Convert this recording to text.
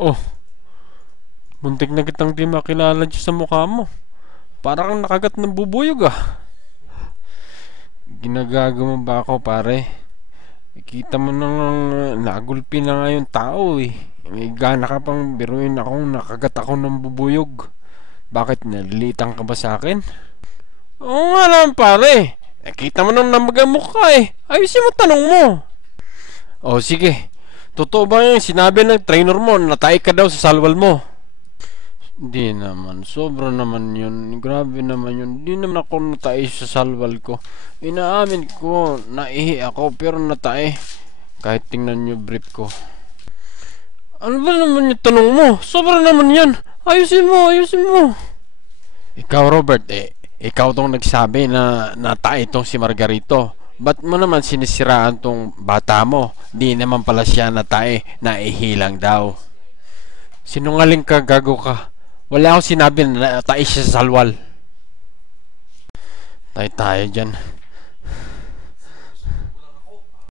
Oh, muntik na kitang di makilala dyan sa mukha mo. Para kang nakagat ng bubuyog ah. Ginagago mo ba ako pare? Kita mo nang nagulpi na nga yung tao eh. May gana ka pang biruin akong nakagat ako ng bubuyog. Bakit nalilitan ka ba sa akin? Oo nga naman pare. Kita mo nang namagamok ka eh. Ayusin mo tanong mo. O sige. Totoo ba yung sinabi ng trainer mo na natay ka daw sa salwal mo? Di naman, sobra naman yun. Grabe naman yun. Di naman ako natay sa salwal ko. Inaamin ko, naihi ako pero natay. Kahit tingnan nyo brief ko. Ano ba naman yung tanong mo? Sobra naman yan. Ayusin mo, ayusin mo. Ikaw Robert, ikaw tong nagsabi na natay itong si Margarito. Ba't mo naman sinisiraan tong bata mo? Di naman pala siya natay, naihilang daw. Sinungaling ka, gago ka. Wala akong sinabi na natay siya sa salwal. Tayo tayo dyan.